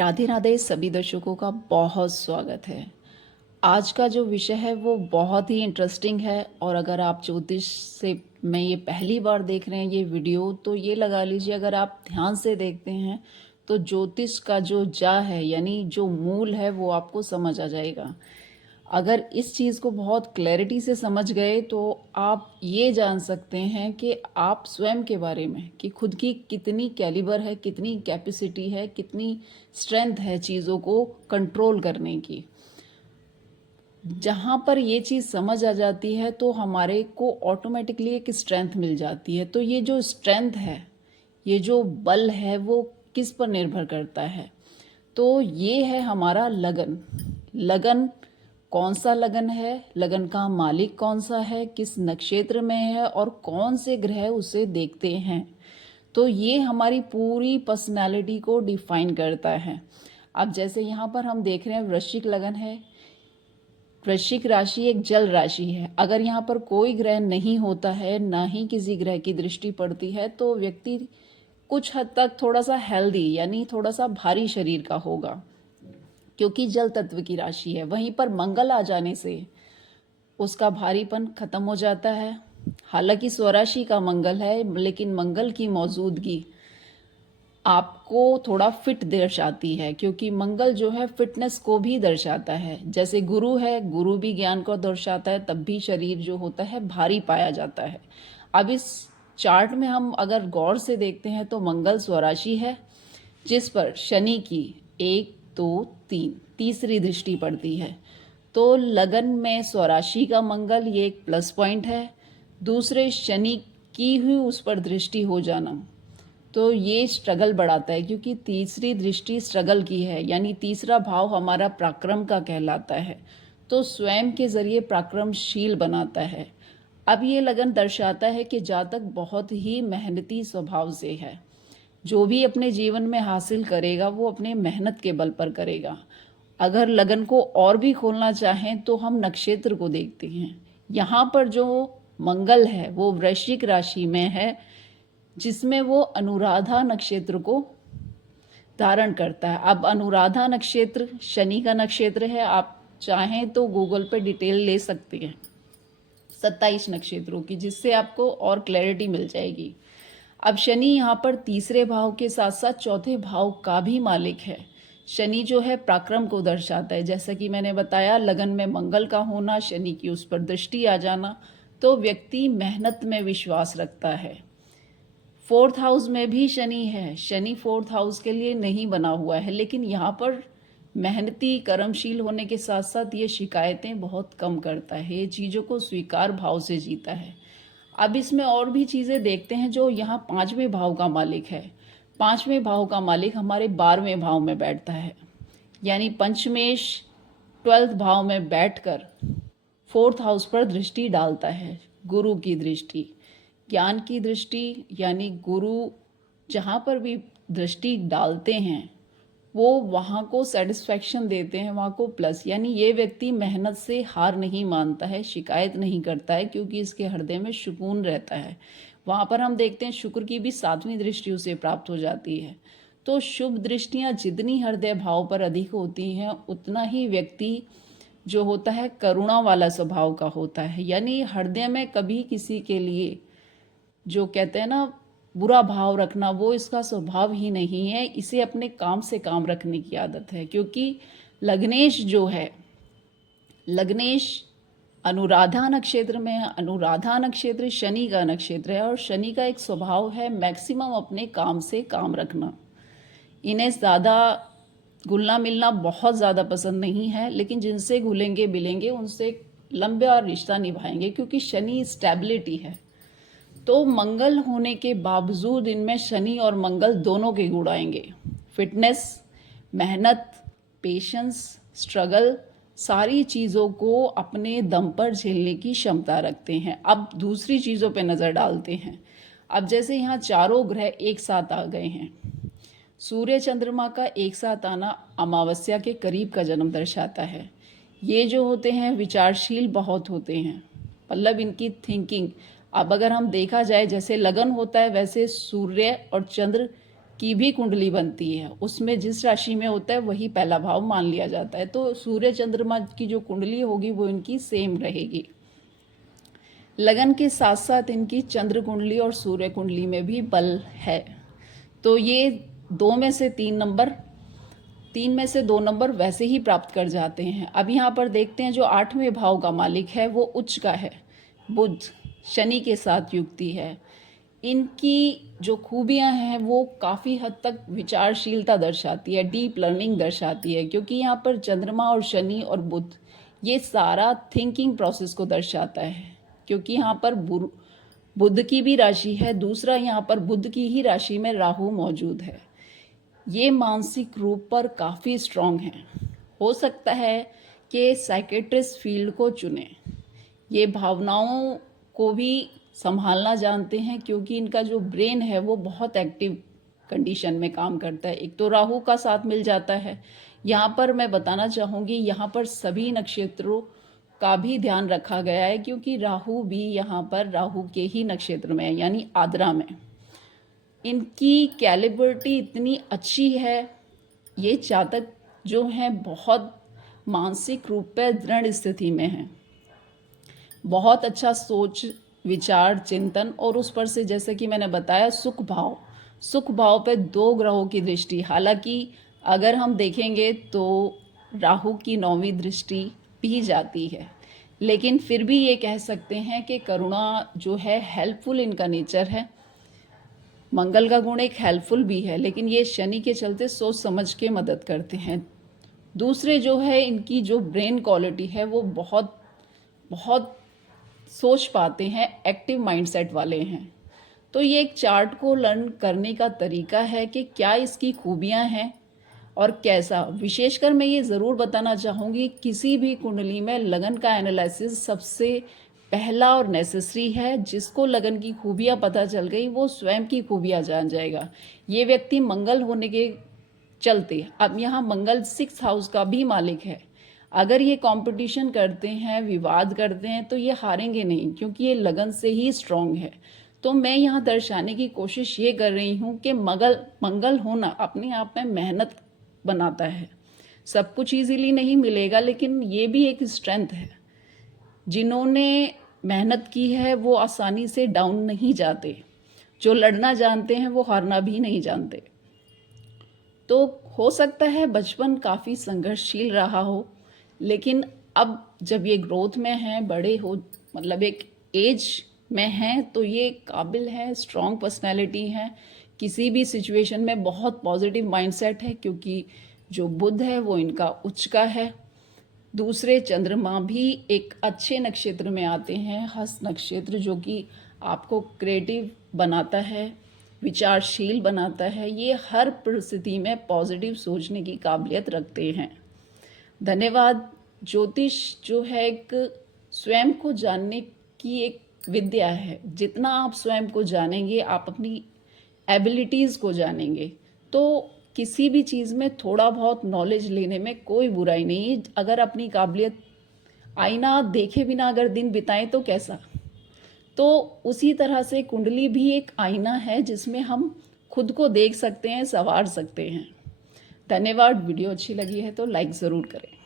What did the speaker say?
राधे राधे सभी दर्शकों का बहुत स्वागत है। आज का जो विषय है वो बहुत ही इंटरेस्टिंग है और अगर आप ज्योतिष से मैं ये पहली बार देख रहे हैं ये वीडियो तो ये लगा लीजिए, अगर आप ध्यान से देखते हैं तो ज्योतिष का जो जा है यानी जो मूल है वो आपको समझ आ जाएगा। अगर इस चीज़ को बहुत क्लैरिटी से समझ गए तो आप ये जान सकते हैं कि आप स्वयं के बारे में कि खुद की कितनी कैलिबर है, कितनी कैपेसिटी है, कितनी स्ट्रेंथ है चीज़ों को कंट्रोल करने की। जहाँ पर ये चीज़ समझ आ जाती है तो हमारे को ऑटोमेटिकली एक स्ट्रेंथ मिल जाती है। तो ये जो स्ट्रेंथ है, ये जो बल है वो किस पर निर्भर करता है? तो ये है हमारा लगन। लगन कौन सा लगन है, लगन का मालिक कौन सा है, किस नक्षत्र में है और कौन से ग्रह उसे देखते हैं, तो ये हमारी पूरी पर्सनालिटी को डिफाइन करता है। अब जैसे यहाँ पर हम देख रहे हैं वृश्चिक लगन है। वृश्चिक राशि एक जल राशि है। अगर यहाँ पर कोई ग्रह नहीं होता है, ना ही किसी ग्रह की दृष्टि पड़ती है, तो व्यक्ति कुछ हद तक थोड़ा सा हेल्दी यानी थोड़ा सा भारी शरीर का होगा, क्योंकि जल तत्व की राशि है। वहीं पर मंगल आ जाने से उसका भारीपन खत्म हो जाता है। हालांकि स्वराशि का मंगल है, लेकिन मंगल की मौजूदगी आपको थोड़ा फिट दर्शाती है, क्योंकि मंगल जो है फिटनेस को भी दर्शाता है। जैसे गुरु है, गुरु भी ज्ञान को दर्शाता है, तब भी शरीर जो होता है भारी पाया जाता है। अब इस चार्ट में हम अगर गौर से देखते हैं तो मंगल स्वराशि है, जिस पर शनि की 1 2 3 तीसरी दृष्टि पड़ती है। तो लगन में स्वराशि का मंगल ये एक प्लस पॉइंट है। दूसरे शनि की ही उस पर दृष्टि हो जाना तो ये स्ट्रगल बढ़ाता है, क्योंकि तीसरी दृष्टि स्ट्रगल की है, यानी तीसरा भाव हमारा पराक्रम का कहलाता है, तो स्वयं के जरिए पराक्रमशील बनाता है। अब ये लगन दर्शाता है कि जातक बहुत ही मेहनती स्वभाव से है। जो भी अपने जीवन में हासिल करेगा वो अपने मेहनत के बल पर करेगा। अगर लगन को और भी खोलना चाहें तो हम नक्षत्र को देखते हैं। यहाँ पर जो मंगल है वो वृश्चिक राशि में है, जिसमें वो अनुराधा नक्षत्र को धारण करता है। अब अनुराधा नक्षत्र शनि का नक्षत्र है। आप चाहें तो गूगल पे डिटेल ले सकते हैं 27 नक्षत्रों की, जिससे आपको और क्लैरिटी मिल जाएगी। अब शनि यहाँ पर तीसरे भाव के साथ साथ चौथे भाव का भी मालिक है। शनि जो है पराक्रम को दर्शाता है। जैसा कि मैंने बताया, लगन में मंगल का होना, शनि की उस पर दृष्टि आ जाना, तो व्यक्ति मेहनत में विश्वास रखता है। 4th हाउस में भी शनि है। शनि 4th हाउस के लिए नहीं बना हुआ है, लेकिन यहाँ पर मेहनती कर्मशील होने के साथ साथ ये शिकायतें बहुत कम करता है, ये चीज़ों को स्वीकार भाव से जीता है। अब इसमें और भी चीज़ें देखते हैं। जो यहाँ 5वें भाव का मालिक है, 5वें भाव का मालिक हमारे 12वें भाव में बैठता है, यानी पंचमेश 12th भाव में बैठकर 4th हाउस पर दृष्टि डालता है। गुरु की दृष्टि, ज्ञान की दृष्टि, यानी गुरु जहाँ पर भी दृष्टि डालते हैं वो वहाँ को सेटिस्फैक्शन देते हैं, वहाँ को प्लस, यानी ये व्यक्ति मेहनत से हार नहीं मानता है, शिकायत नहीं करता है, क्योंकि इसके हृदय में सुकून रहता है। वहाँ पर हम देखते हैं शुक्र की भी 7वीं दृष्टि उसे प्राप्त हो जाती है। तो शुभ दृष्टियाँ जितनी हृदय भाव पर अधिक होती हैं, उतना ही व्यक्ति जो होता है करुणा वाला स्वभाव का होता है, यानी हृदय में कभी किसी के लिए जो कहते हैं ना बुरा भाव रखना, वो इसका स्वभाव ही नहीं है। इसे अपने काम से काम रखने की आदत है, क्योंकि लग्नेश जो है, लग्नेश अनुराधा नक्षत्र में है। अनुराधा नक्षत्र शनि का नक्षत्र है और शनि का एक स्वभाव है मैक्सिमम अपने काम से काम रखना। इन्हें ज़्यादा घुलना मिलना बहुत ज़्यादा पसंद नहीं है, लेकिन जिनसे घुलेंगे मिलेंगे उनसे लंबे और रिश्ता निभाएंगे, क्योंकि शनि स्टेबिलिटी है। तो मंगल होने के बावजूद इनमें शनि और मंगल दोनों के गुण आएंगे। फिटनेस, मेहनत, पेशेंस, स्ट्रगल, सारी चीज़ों को अपने दम पर झेलने की क्षमता रखते हैं। अब दूसरी चीज़ों पे नज़र डालते हैं। अब जैसे यहाँ चारों ग्रह एक साथ आ गए हैं। सूर्य चंद्रमा का एक साथ आना अमावस्या के करीब का जन्म दर्शाता है। ये जो होते हैं विचारशील बहुत होते हैं, मतलब इनकी थिंकिंग। अब अगर हम देखा जाए, जैसे लगन होता है वैसे सूर्य और चंद्र की भी कुंडली बनती है, उसमें जिस राशि में होता है वही पहला भाव मान लिया जाता है। तो सूर्य चंद्रमा की जो कुंडली होगी वो इनकी सेम रहेगी। लगन के साथ साथ इनकी चंद्र कुंडली और सूर्य कुंडली में भी बल है। तो ये 3 में से 2 नंबर वैसे ही प्राप्त कर जाते हैं। अब यहाँ पर देखते हैं जो 8वें भाव का मालिक है वो उच्च का है, बुध, शनि के साथ युक्ति है। इनकी जो खूबियां हैं वो काफ़ी हद तक विचारशीलता दर्शाती है, डीप लर्निंग दर्शाती है, क्योंकि यहाँ पर चंद्रमा और शनि और बुध ये सारा थिंकिंग प्रोसेस को दर्शाता है। क्योंकि यहाँ पर बुध की भी राशि है, दूसरा यहाँ पर बुध की ही राशि में राहु मौजूद है। ये मानसिक रूप पर काफ़ी स्ट्रांग हैं। हो सकता है कि साइकेट्रिस्ट फील्ड को चुने। ये भावनाओं को भी संभालना जानते हैं, क्योंकि इनका जो ब्रेन है वो बहुत एक्टिव कंडीशन में काम करता है। एक तो राहु का साथ मिल जाता है। यहाँ पर मैं बताना चाहूँगी, यहाँ पर सभी नक्षत्रों का भी ध्यान रखा गया है, क्योंकि राहु भी यहाँ पर राहु के ही नक्षत्र में है, यानी आद्रा में। इनकी कैलिबर्टी इतनी अच्छी है, ये जातक जो हैं बहुत मानसिक रूप पर दृढ़ स्थिति में हैं। बहुत अच्छा सोच विचार चिंतन, और उस पर से जैसे कि मैंने बताया सुख भाव पे 2 ग्रहों की दृष्टि। हालांकि अगर हम देखेंगे तो राहु की 9वीं दृष्टि भी जाती है, लेकिन फिर भी ये कह सकते हैं कि करुणा जो है हेल्पफुल इनका नेचर है। मंगल का गुण एक हेल्पफुल भी है, लेकिन ये शनि के चलते सोच समझ के मदद करते हैं। दूसरे जो है इनकी जो ब्रेन क्वालिटी है वो बहुत बहुत सोच पाते हैं, एक्टिव माइंडसेट वाले हैं। तो ये एक चार्ट को लर्न करने का तरीका है कि क्या इसकी खूबियां हैं और कैसा। विशेषकर मैं ये ज़रूर बताना चाहूँगी, किसी भी कुंडली में लगन का एनालिसिस सबसे पहला और नेसेसरी है। जिसको लगन की खूबियां पता चल गई वो स्वयं की खूबियां जान जाएगा। ये व्यक्ति मंगल होने के चलते, अब यहाँ मंगल 6th हाउस का भी मालिक है, अगर ये कंपटीशन करते हैं, विवाद करते हैं, तो ये हारेंगे नहीं, क्योंकि ये लगन से ही स्ट्रांग है। तो मैं यहाँ दर्शाने की कोशिश ये कर रही हूँ कि मंगल होना अपने आप में मेहनत बनाता है। सब कुछ इजीली नहीं मिलेगा, लेकिन ये भी एक स्ट्रेंथ है। जिन्होंने मेहनत की है वो आसानी से डाउन नहीं जाते। जो लड़ना जानते हैं वो हारना भी नहीं जानते। तो हो सकता है बचपन काफ़ी संघर्षशील रहा हो, लेकिन अब जब ये ग्रोथ में हैं, बड़े हो, मतलब एक एज में हैं, तो ये काबिल है, स्ट्रॉन्ग पर्सनैलिटी है, किसी भी सिचुएशन में बहुत पॉजिटिव माइंडसेट है, क्योंकि जो बुध है वो इनका उच्च का है। दूसरे चंद्रमा भी एक अच्छे नक्षत्र में आते हैं, हस्त नक्षत्र, जो कि आपको क्रिएटिव बनाता है, विचारशील बनाता है। ये हर परिस्थिति में पॉजिटिव सोचने की काबिलियत रखते हैं। धन्यवाद। ज्योतिष जो है एक स्वयं को जानने की एक विद्या है। जितना आप स्वयं को जानेंगे, आप अपनी एबिलिटीज़ को जानेंगे, तो किसी भी चीज़ में थोड़ा बहुत नॉलेज लेने में कोई बुराई नहीं है। अगर अपनी काबिलियत आईना देखे बिना अगर दिन बिताएं तो कैसा। तो उसी तरह से कुंडली भी एक आईना है, जिसमें हम खुद को देख सकते हैं, संवार सकते हैं। धन्यवाद। वीडियो अच्छी लगी है तो लाइक ज़रूर करें।